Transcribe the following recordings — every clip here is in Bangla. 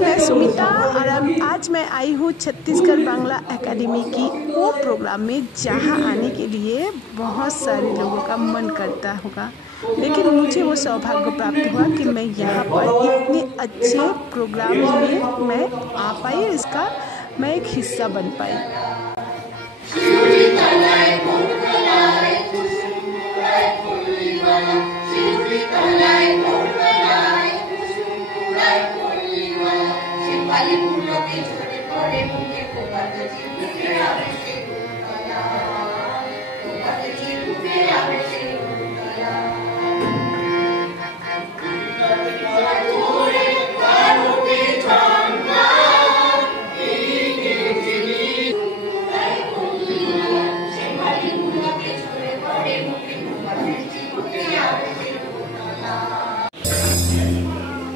मैं सुमिता और आज मैं आई हूँ छत्तीसगढ़ बांग्ला एकेडमी की वो प्रोग्राम में जहाँ आने के लिए बहुत सारे लोगों का मन करता होगा, लेकिन मुझे वो सौभाग्य प्राप्त हुआ कि मैं यहाँ पर इतने अच्छे प्रोग्राम में मैं आ पाई, इसका मैं एक हिस्सा बन पाई।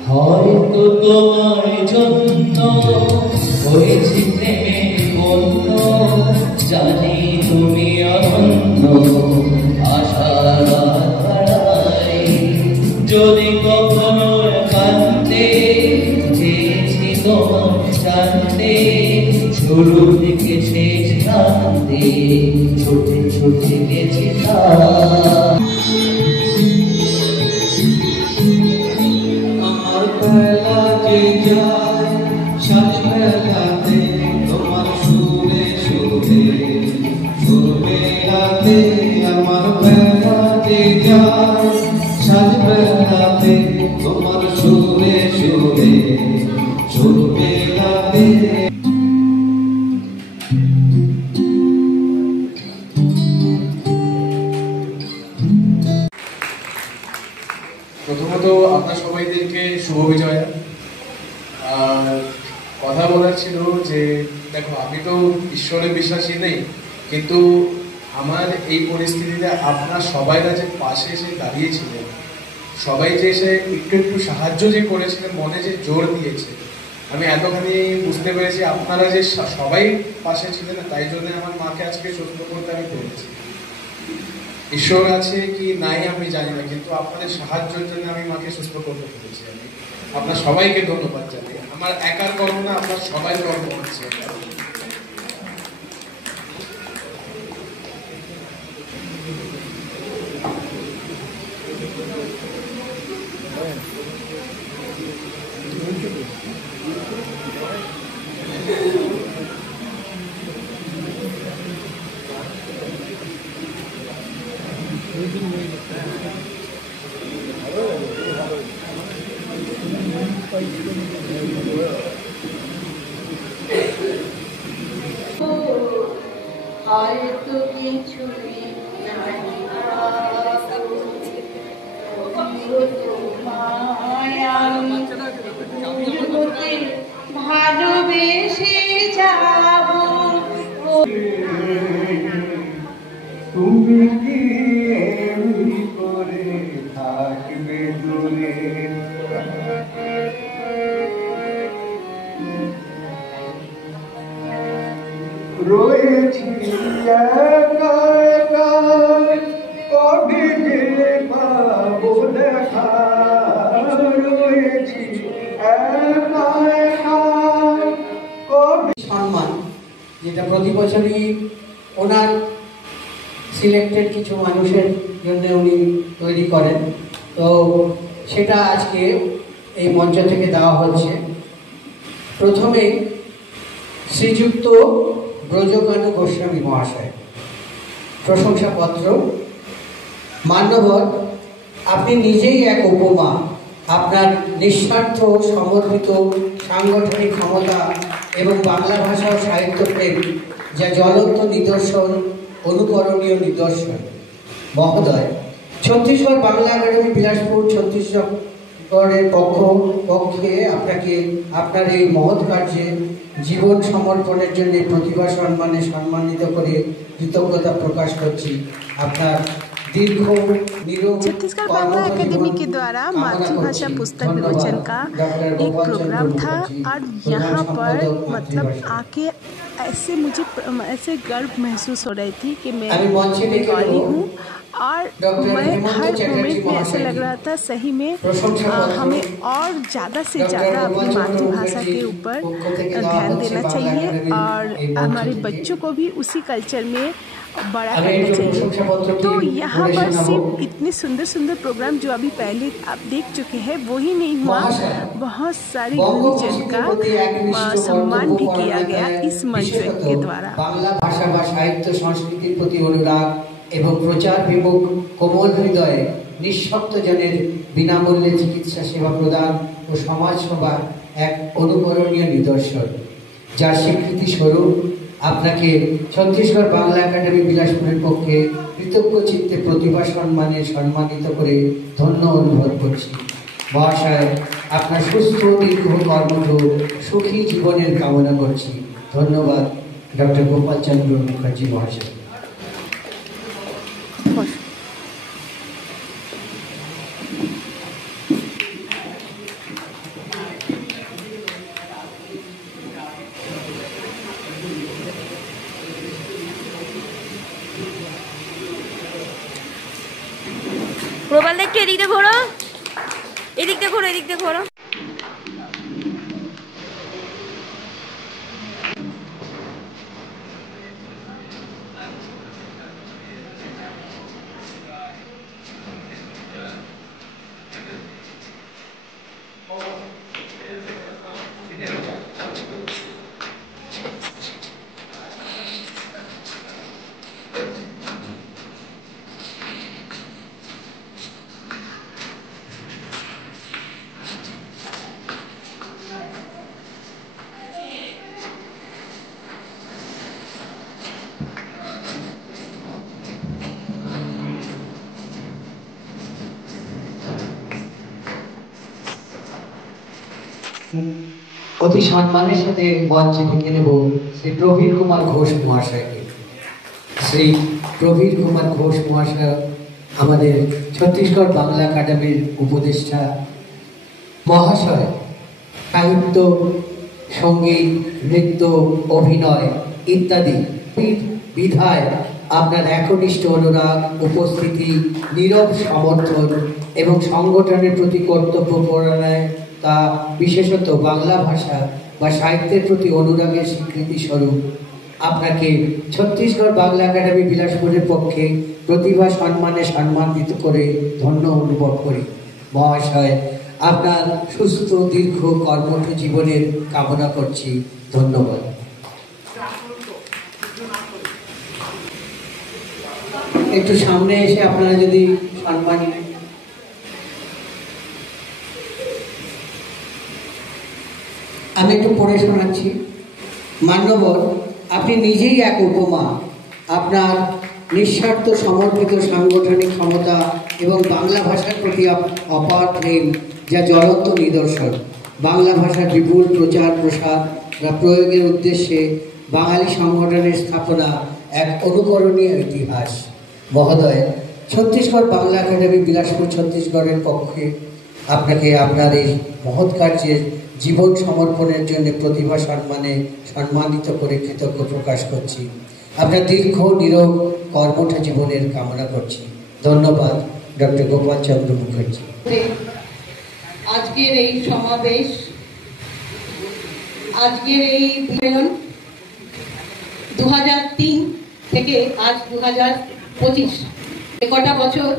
হয়তো তোমার জন্য হয়েছি প্রেমের বন্য, জানি তুমি অনন্য আশার আধারায়। যদি কখনো কাঁদতে চেয়েছি তোমার জানতে, শুরু থেকে শেষ প্রান্তে ছুটে ছুটে গেছি তোমার সুরে সুরে সুরে রাতে আমার বেলাতে যায়, সাজ বেলাতে তোমার সুরে সুরে সুরে রাতে। প্রথমত আপনার সবাইদেরকে শুভ বিজয়া। কথা বলার ছিল যে দেখো, আমি তো ঈশ্বরে বিশ্বাসী নেই, কিন্তু আমার এই পরিস্থিতিতে আপনার সবাইরা যে পাশে এসে দাঁড়িয়েছিলেন, সবাই যে এসে একটু একটু সাহায্য যে করেছিলেন, মনে যে জোর দিয়েছে, আমি এতখানি বুঝতে পেরেছি আপনারা যে সবাই পাশে ছিলেন, তাই জন্য আমার মাকে আজকে সুস্থ করতে আমি পেরেছি। ঈশ্বর আছে কি নাই আমি জানি না, কিন্তু আপনাদের সাহায্যের জন্য আমি মাকে সুস্থ করতে পেরেছি। আমি আপনার সবাইকে ধন্যবাদ জানাই। আমার একার কর্ম না, আপনার সবাই কর্ম হচ্ছে। হয়তো কিছুই ভালোবেসে যাব, তুমি কি করে থাকবে দূরে, রয়েছি একা একা, কবে যে পাবো দেখা, রয়েছি একা একা কবে। সম্মান যেটা প্রতি বছরই ওনার সিলেক্টেড কিছু মানুষের জন্য উনি তৈরি করেন, তো সেটা আজকে এই মঞ্চ থেকে দেওয়া হচ্ছে। প্রথমে শ্রীযুক্ত ব্রজকানু গোস্বামী মহাশয়, প্রশংসাপত্র। মান্যবর, আপনি নিজেই এক উপমা। আপনার নিঃস্বার্থ সমর্পিত সাংগঠনিক ক্ষমতা এবং বাংলা ভাষা ও সাহিত্য প্রেম যা জ্বলন্ত নিদর্শন, অনুকরণীয় নিদর্শন। মহোদয়, ছত্তিশগড় বাংলা একাডেমি বিলাসপুর ছত্তিশগড়ের পক্ষে আপনাকে আপনার এই মহৎ কার্যে জীবন সমর্পণের জন্য প্রতিভা সম্মানে সম্মানিত করে কৃতজ্ঞতা প্রকাশ করছি। আপনার दीर्घ निरोग छत्तीसगढ़ बांग्ला एकेडमी के द्वारा मातृभाषा पुस्तक विमोचन का एक प्रोग्राम था और यहाँ पर मतलब आके ऐसे मुझे ऐसे गर्व महसूस हो रही थी कि मैं बंगाली हूँ और मैं हर मोमेंट में ऐसा लग रहा था सही में हमें और ज़्यादा से ज़्यादा अपनी मातृभाषा के ऊपर ध्यान देना चाहिए और हमारे बच्चों को भी उसी कल्चर में बड़ा करना चाहिए। तो यहाँ पर सिर्फ इतने सुंदर सुंदर प्रोग्राम जो अभी पहले आप देख चुके हैं वही नहीं हुआ, बहुत सारे गुरुजन का सम्मान भी किया गया इस मंच के द्वारा। बांग्ला भाषा व साहित्य संस्कृतिर प्रति अनुराग एवं प्रचार विमुख कोमल हृदय निःशक्त जনের বিনামূল্যে চিকিৎসা সেবা প্রদান ও সমাজ সেবার এক অনুকরণীয় নিদর্শন, যার স্বীকৃতি স্বরূপ আপনাকে ছত্তিশগড় বাংলা একাডেমি বিলাসপুরের পক্ষে কৃতজ্ঞ চিত্তে প্রতিভা সম্মানে সম্মানিত করে ধন্য অনুভব করছি। মহাশয়, আপনার সুস্থ দীর্ঘ কর্মঠ সুখী জীবনের কামনা করছি। ধন্যবাদ ডক্টর গোপাল চন্দ্র মুখার্জি মহাশয়। প্রবাল দেখতে এদিক দিয়ে ঘোরো, এদিক দিয়ে ঘোরো, এদিক দিয়ে ঘোরো। অতি সম্মানের সাথে মঞ্চে ডেকে নেব শ্রী প্রবীর কুমার ঘোষ মহাশয়কে। শ্রী প্রবীর কুমার ঘোষ মহাশয় আমাদের ছত্তিশগড় বাংলা একাডেমির উপদেষ্টা মহাশয়। সাহিত্য, সঙ্গীত, নৃত্য, অভিনয় ইত্যাদি বিধায় আপনার একনিষ্ঠ অনুরাগ, উপস্থিতি, নীরব সমর্থন এবং সংগঠনের প্রতি কর্তব্য পরায়ণ তা বিশেষত বাংলা ভাষা বা সাহিত্যের প্রতি অনুরাগের স্বীকৃতি স্বরূপ আপনাকে ছত্তিশগড় বাংলা একাডেমি বিলাসপুরের পক্ষে প্রতিভা সম্মানে সম্মানিত করে ধন্য অনুভব করি। মহাশয়, আপনার সুস্থ দীর্ঘ কর্মঠ জীবনের কামনা করছি। ধন্যবাদ। একটু সামনে এসে আপনারা যদি সম্মান আমি একটু পড়ে শোনাচ্ছি। মান্যবর, আপনি নিজেই এক উপমা। আপনার নিঃস্বার্থ সমর্পিত সাংগঠনিক ক্ষমতা এবং বাংলা ভাষার প্রতি অপার প্রেম যা জ্বলন্ত নিদর্শন। বাংলা ভাষার বিপুল প্রচার প্রসার বা প্রয়োগের উদ্দেশ্যে বাঙালি সংগঠনের স্থাপনা এক অনুকরণীয় ইতিহাস। মহোদয়, ছত্তিশগড় বাংলা একাডেমি বিলাসপুর ছত্তিশগড়ের পক্ষে আপনাকে আপনার এই মহৎ কার্যের জীবন সমর্পণের জন্য প্রতিভা সম্মানে সম্মানিত করে কৃতজ্ঞ প্রকাশ করছি। আপনার দীর্ঘ নীরব কর্মঠ জীবনের কামনা করছি। ধন্যবাদ ডক্টর গোপাল চন্দ্র মুখার্জি। আজকের এই সমাবেশ, আজকের এই বিমেলন 2003 থেকে আজ 2025 কটা বছর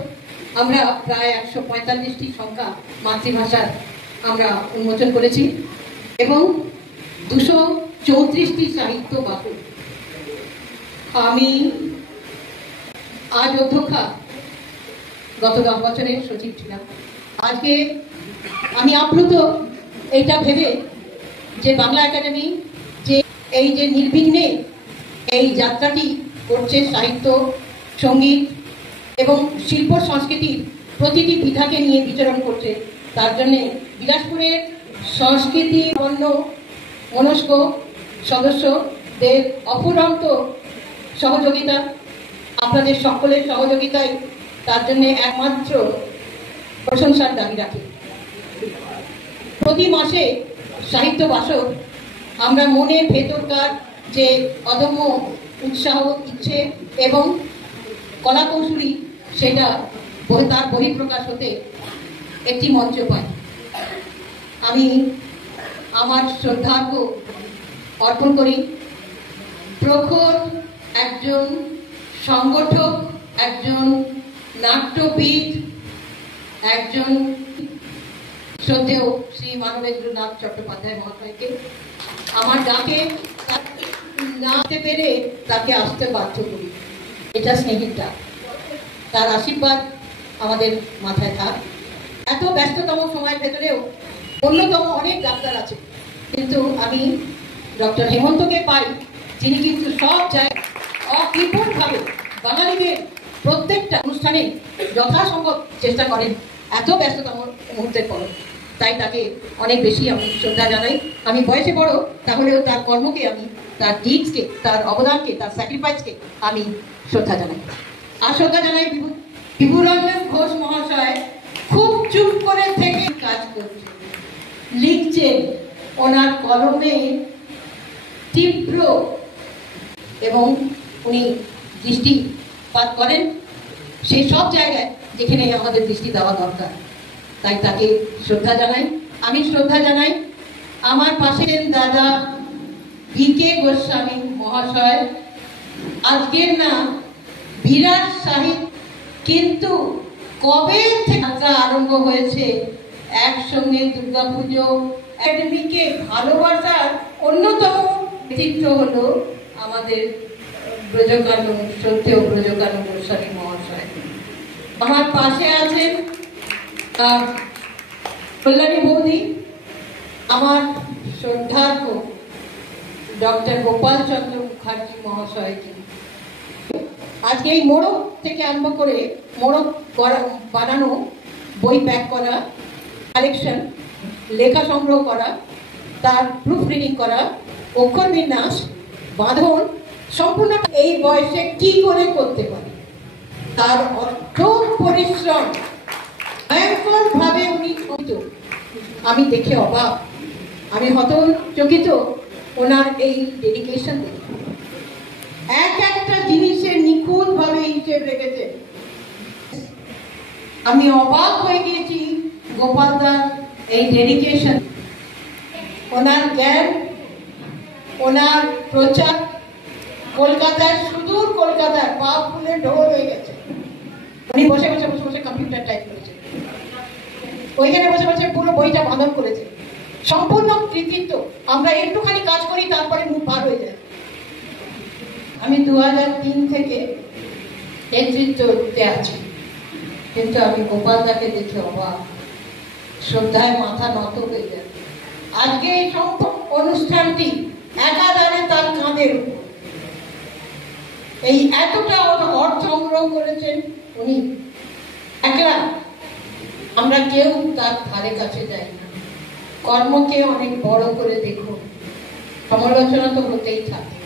আমরা প্রায় 145টি সংখ্যা মাতৃভাষার আমরা উন্মোচন করেছি এবং 234টি সাহিত্য বাহু। আমি আজ অধ্যক্ষা, গত 10 বছরের সচিব ছিলাম। আজকে আমি আপ্লুত এইটা ভেবে যে বাংলা একাডেমি যে এই যে নির্বিঘ্নে এই যাত্রাটি করছে, সাহিত্য, সঙ্গীত এবং শিল্প সংস্কৃতির প্রতিটি বিধাকে নিয়ে বিচরণ করছে, তার জন্যে বিলাসপুরের সংস্কৃতি বন্য মনস্ক সদস্যদের অফুরন্ত সহযোগিতা, আপনাদের সকলের সহযোগিতায় তার জন্য একমাত্র প্রশংসার দাবি রাখি। প্রতি মাসে সাহিত্য বাসর আমরা মনের ভেতরকার যে অদম্য উৎসাহ, ইচ্ছে এবং কলাকৌশলী সেটা তার বহিঃপ্রকাশ হতে একটি মঞ্চ পাই। আমি আমার শ্রদ্ধার্ঘ অর্পণ করি প্রখর একজন সংগঠক, একজন নাট্যবিদ, একজন শ্রদ্ধেয় শ্রী মানবেন্দ্রনাথ চট্টোপাধ্যায় মহাশয়কে। আমার ডাকে না আসতে পেরে তাকে আসতে বাধ্য করি, এটা স্নেহের ডাক। তার আশীর্বাদ আমাদের মাথায় থাক। এত ব্যস্ততম সময়ের ভেতরেও অন্যতম অনেক ডাক্তার আছে, কিন্তু আমি ডক্টর হেমন্তকে পাই, যিনি কিন্তু সব জায়গায় অকৃপণভাবে বাঙালিদের প্রত্যেকটা অনুষ্ঠানে যথাসম্ভব চেষ্টা করেন এত ব্যস্ততম মুহূর্তের পর। তাই তাকে অনেক বেশি আমি শ্রদ্ধা জানাই। আমি বয়সে বড়, তাহলেও তার কর্মকে আমি, তার ডিডসকে, তার অবদানকে, তার স্যাক্রিফাইসকে আমি শ্রদ্ধা জানাই। আর শ্রদ্ধা জানাই বিভুরঞ্জন ঘোষ মহাশয় খুব চুপ করে থেকে কাজ করছেন, লিখছেন, ওনার কলমে তীব্র এবং উনি দৃষ্টিপাত করেন সেই সব জায়গায় যেখানে আমাদের দৃষ্টি দেওয়া দরকার। তাই তাকে শ্রদ্ধা জানাই। আমি শ্রদ্ধা জানাই আমার পাশে দাদা VK গোস্বামী মহাশয়। আজকের না বিরাট সাহিত্য, কিন্তু কবে থেকে আরম্ভ হয়েছে একসঙ্গে দুর্গাপুজো একাডেমিকে ভালোবাসার অন্যতম চিত্র হলো আমাদের ব্রজকানু, শ্রদ্ধেয় ব্রজকানু গোস্বামী মহাশয়। আমার পাশে আছেন কল্যাণী বৌদি, আমার শ্রদ্ধার্ঘ ডক্টর গোপাল চন্দ্র মুখার্জি মহাশয়। আজকে এই মোড়ক থেকে আরম্ভ করে মোড়ক বানানো, বই প্যাক করা, কালেকশন, লেখা সংগ্রহ করা, তার প্রুফ রিডিং করা, অক্ষর বিন্যাস, বাঁধন, সম্পূর্ণ এই বয়সে কি করে করতে পারে তার অর্থক পরিশ্রম ভয়ঙ্কর ভাবে উনি হতো। আমি দেখে অবাক, আমি হতচকিত ওনার এই ডেডিকেশন দেখে। এক একটা জিনিসের নিখুঁত ভাবে হিসেব রেখেছে। আমি অবাক হয়ে গিয়েছি গোপালদার এই ডেডিকেশন, ওনার জ্ঞান, ওনার প্রচার। কলকাতায়, সুদূর কলকাতায় পা ফুলে ঢোল হয়ে গেছে। উনি বসে বসে বসে বসে কম্পিউটার টাইপ করেছে, ওইখানে বসে বসে পুরো বইটা বাঁধন করেছে। সম্পূর্ণ কৃতিত্ব। আমরা একটুখানি কাজ করি, তারপরে মুখ পার হয়ে যায়। আমি 2003 থেকে নেতৃত্বে আছি, কিন্তু আমি গোপালদাকে দেখে অবাক, শ্রদ্ধায় মাথা নত হয়ে যায়। আজকে এই অনুষ্ঠানটি একাধারে তার কাঁধের উপর। এই এতটা অর্থ সংগ্রহ করেছেন উনি একা, আমরা কেউ তার ধারে কাছে যাই না। কর্মকে অনেক বড় করে দেখুন। সমালোচনা তো হতেই থাকে,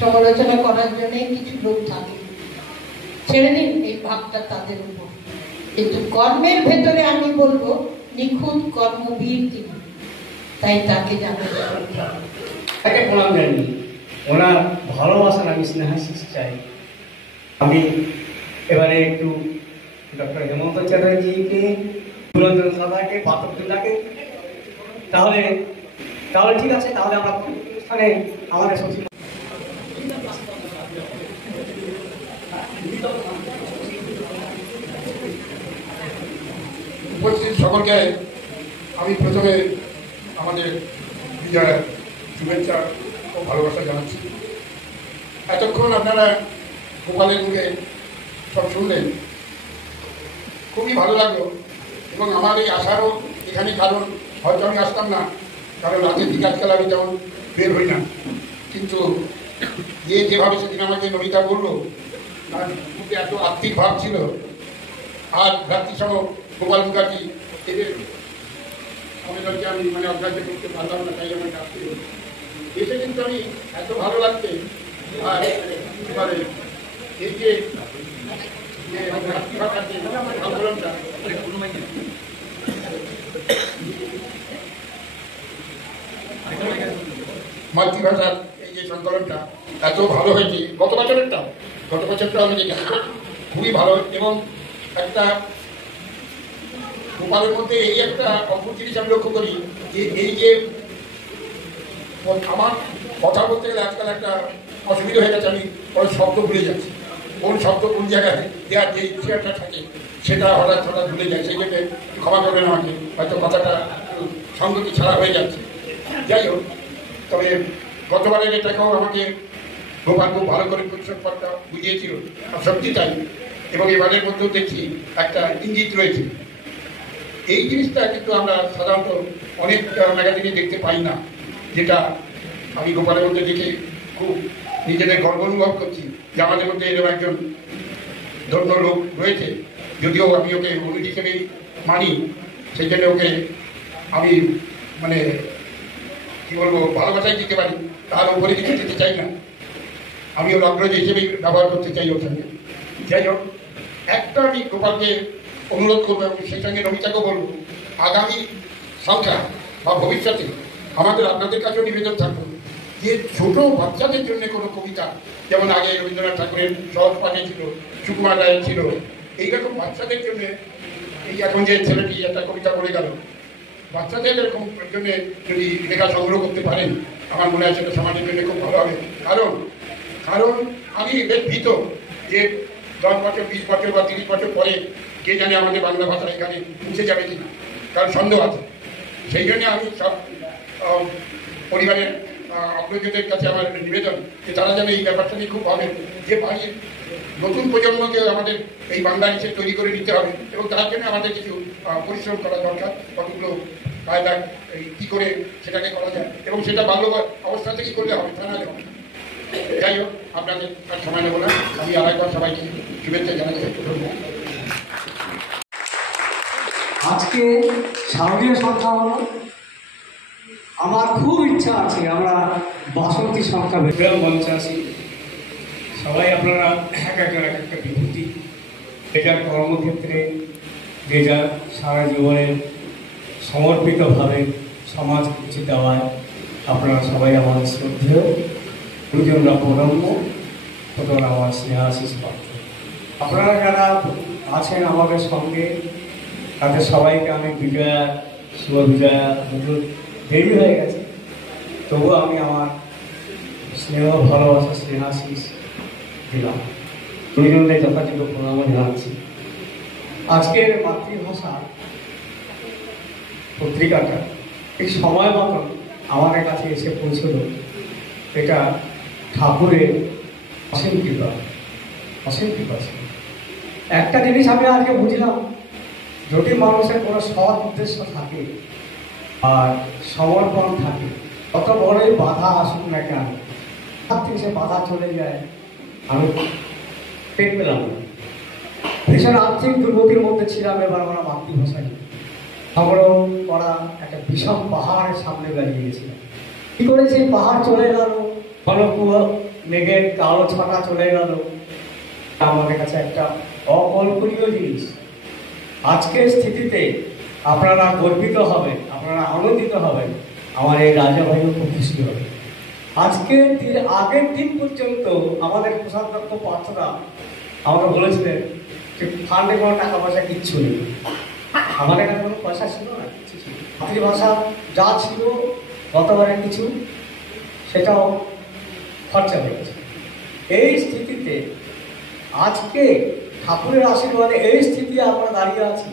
সমালোচনা করার জন্য কিছু লোক থাকে, ছেড়ে দিন এই ভাবটা তাদের উপর। কিন্তু কর্মের ভেতরে আমি বলবো নিখুঁত কর্মবীর তিনি, তাই তাকে জানাই তাকে প্রণাম জানি। ওনার ভালোবাসার আমি স্নেহাশিস চাই। আমি এবারে একটু ডক্টর হেমন্ত চ্যাটার্জিকে, পুরঞ্জন সাদাকে, পাতকদাকে, তাহলে ঠিক আছে। তাহলে আমরা অনুষ্ঠানে আমাদের সচিব উপস্থিত সকলকে আমি প্রথমে আমাদের বিজয়ের শুভেচ্ছা ও ভালোবাসা জানাচ্ছি। এতক্ষণ আপনারা গোপালের মুখে সব শুনলেন, খুবই ভালো লাগলো। এবং আমার এই আসারও এখানে কারণ, হয়তো আমি আসতাম না, কারণ রাতের বিকাশকাল আমি তেমন বের হই না। কিন্তু যেভাবে সেদিন আমাকে নমিতা বললো, তার মধ্যে এত আত্মিক ভাব ছিল। আর রাত্রিসহ গোপাল মুখার্জি এদের আবেদনকে আমি অগ্রাহ্য করতে পারলাম না, তাই আমার ডাকতে হলো। এসে কিন্তু আমি এত ভালো লাগছে। আর এবারে এই যে যে মাতৃভাষার যে আন্দোলনটা মাতৃভাষার এই যে সংকলনটা এত ভালো হয়েছে, গত বছরটা আমি দেখেছি খুবই ভালো। এবং একটা গোপালের মধ্যে এই একটা অদ্ভুত জিনিস আমি লক্ষ্য করি যে এই যে আমার কথা বলতে গেলে আজকাল একটা অসুবিধা হয়ে গেছে, আমি কোনো শব্দ ভুলে যাচ্ছি, কোন শব্দ কোন জায়গায় দেওয়ার যে ইতিহাসটা থাকে সেটা হঠাৎ ভুলে যায়। সেই জন্য ক্ষমা করবেন আমাকে, হয়তো কথাটা সংগতি ছাড়া হয়ে যাচ্ছে। যাই হোক, তবে গতবারের এটাকেও আমাকে গোপাল খুব ভালো করে পরিসংখ্যানটা বুঝিয়েছিল, আর সত্যি তাই। এবং এবারের মধ্যেও দেখছি একটা ইঙ্গিত রয়েছে। এই জিনিসটা কিন্তু আমরা সাধারণত অনেক ম্যাগাজিনে দেখতে পাই না, যেটা আমি গোপালের মধ্যে দেখে খুব নিজেদের গর্ব অনুভব করছি যে আমাদের মধ্যে এরকম একজন ধন্য লোক রয়েছে। যদিও আমি ওকে অনুজ হিসেবেই মানি, সেই জন্য ওকে আমি মানে কি বলবো ভালোবাসাই দিতে পারি, তার উপরে কিছু দিতে চাই না। আমি ওর অগ্রজ হিসেবেই ব্যবহার করতে চাই ওর সঙ্গে। যাই হোক, একটা আমি গোপালকে অনুরোধ করবো এবং সেই সঙ্গে নমিতাকেও বলবো, আগামী সংখ্যা বা ভবিষ্যতে আমাদের আপনাদের কাছেও নিবেদন থাকবো যে ছোট বাচ্চাদের জন্য কোনো কবিতা, যেমন আগে রবীন্দ্রনাথ ঠাকুরের সহজ পাঠে ছিল, সুকুমার রায়ের ছিল, এইরকম বাচ্চাদের জন্য এই এখন যে ছেলেটি একটা কবিতা বলে গেল, বাচ্চাদের এরকম জন্য যদি লেখা সংগ্রহ করতে পারেন আমার মনে হয় সেটা সমাজের জন্য খুব ভালো হবে। কারণ আমি বেশ ভীত যে 10 বছর 20 বছর বা 30 বছর পরে কে জানে আমাদের বাংলা ভাষা এখানে মুছে যাবে কিনা, কারণ সন্দেহ আছে। সেই জন্য আমি সব পরিবারের অগ্রজদের কাছে আমার নিবেদন যে তারা যেন এই ব্যাপারটা নিয়ে খুব ভাবেন যে বাড়ির নতুন প্রজন্মকে আমাদের এই বাংলা হিসেবে তৈরি করে নিতে হবে, এবং তার জন্য আমাদের কিছু পরিশ্রম করা দরকার। কতগুলো কায়দা কী করে সেটাকে করা যায়, এবং সেটা বাল্য অবস্থা থেকেই করলে হবে, তা না হবে। যাই হোক, আপনাদের সময় নেব না, আমি আরেকবার সবাইকে শুভেচ্ছা জানাতে ধন্যবাদ। আজকে শারদীয় সংখ্যা হলো, আমার খুব ইচ্ছা আছে আমরা বাসন্তী সংখ্যা মঞ্চে আসি। সবাই আপনারা এক একটা বিভূতি, যে যার কর্মক্ষেত্রে যে যার সারা জীবনের সমর্পিতভাবে সমাজ কিছু দেওয়ায় আপনারা সবাই আমার শ্রদ্ধেয়, দুজনরা প্রণম্য, কতটা আমার স্নেহাশিস পাত্র। আপনারা যারা আছেন আমাদের সঙ্গে তাদের সবাইকে আমি বিজয়া, শুভ বিজয়া, দেরি হয়ে গেছে, তবুও আমি আমার স্নেহ ভালোবাসা স্নেহাশিস দিলাম, দুইজনকে যথাযথ প্রণাম জানাচ্ছি। আজকের মাতৃভাষা পত্রিকাটা এই সময় মতন আমাদের কাছে এসে পৌঁছল, এটা ঠাকুরের অসীম কৃপা, অসীম কৃপা। একটা জিনিস আমি আজকে বুঝলাম, যদি মানুষের কোনো সৎ উদ্দেশ্য থাকে আর সমর্পণ থাকে, কত বড়ই বাধা আসুক না কেন, তার থেকে সে বাধা চলে যায়। আমি পেট পেলাম না, ভীষণ আর্থিক দুর্গতির মধ্যে ছিলাম, এবার আমরা মাতৃভাষা নিয়ে সংগ্রহ করা একটা বিষম পাহাড়ের সামনে দাঁড়িয়ে গেছিলাম। কী করে সেই পাহাড় চলে গেল, ঘনকুয়া মেঘের কালো ছটা চলে গেল, আমাদের কাছে একটা অকল্পনীয় জিনিস। আজকের স্থিতিতে আপনারা গর্বিত হবেন, আপনারা আনন্দিত হবেন, আমার এই রাজা ভাইও খুব খুশি হবে। আজকের দিন, আগের দিন পর্যন্ত আমাদের কোষাধ্যক্ষ পার্থরা আমাকে বলেছিলেন যে ফান্ডে কোনো টাকা পয়সা কিচ্ছু নেই। আমাদের কাছে কোনো পয়সা ছিল না, কিছু ছিল। মাতৃভাষা যা ছিল গতবারের কিছু, সেটাও খরচা হয়ে গেছে। এই স্থিতিতে আজকে ঠাকুরের আশীর্বাদে এই স্থিতি আমরা দাঁড়িয়ে আছি।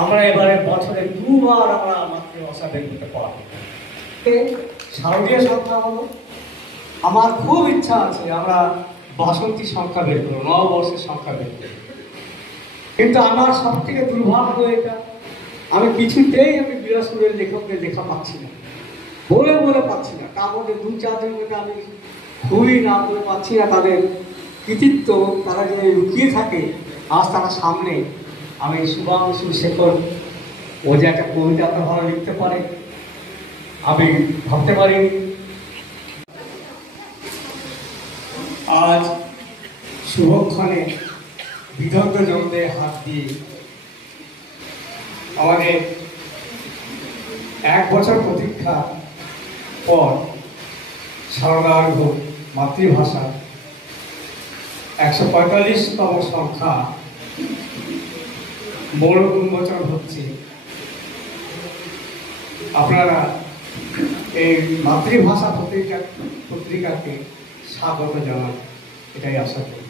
আমরা এবারে বছরে 2 বার আমরা মাতৃভাষা বের করতে পারবো। শারদীয় সংখ্যা হলো, আমার খুব ইচ্ছা আছে আমরা বাসন্তী সংখ্যা বের করবো, নববর্ষের সংখ্যা বের করবো। কিন্তু আমার সব থেকে দুর্ভাগ্য এটা, আমি কিছুতেই বিলাসপুরের লেখকদের লেখা পাচ্ছি না, বলে পাচ্ছি না। তার মধ্যে 2-4 দিন মধ্যে আমি খুবই নাম করে পাচ্ছি না, তাদের কৃতিত্ব তারা যে লুকিয়ে থাকে, আজ তারা সামনে। আমি শুভাংশু শেখর, ও যে একটা কবিতা আপনার ভালো লিখতে পারে আমি ভাবতে পারিনি। আজ শুভক্ষণে বিদগ্ধ জনদের হাত দিয়ে আমাদের 1 বছর প্রতীক্ষা পর সারদার্ঘ মাতৃভাষা 145তম সংখ্যা মৌল উন্মোচন হচ্ছে। আপনারা এই মাতৃভাষা পত্রিকাকে স্বাগত জানান, এটাই আশা করি।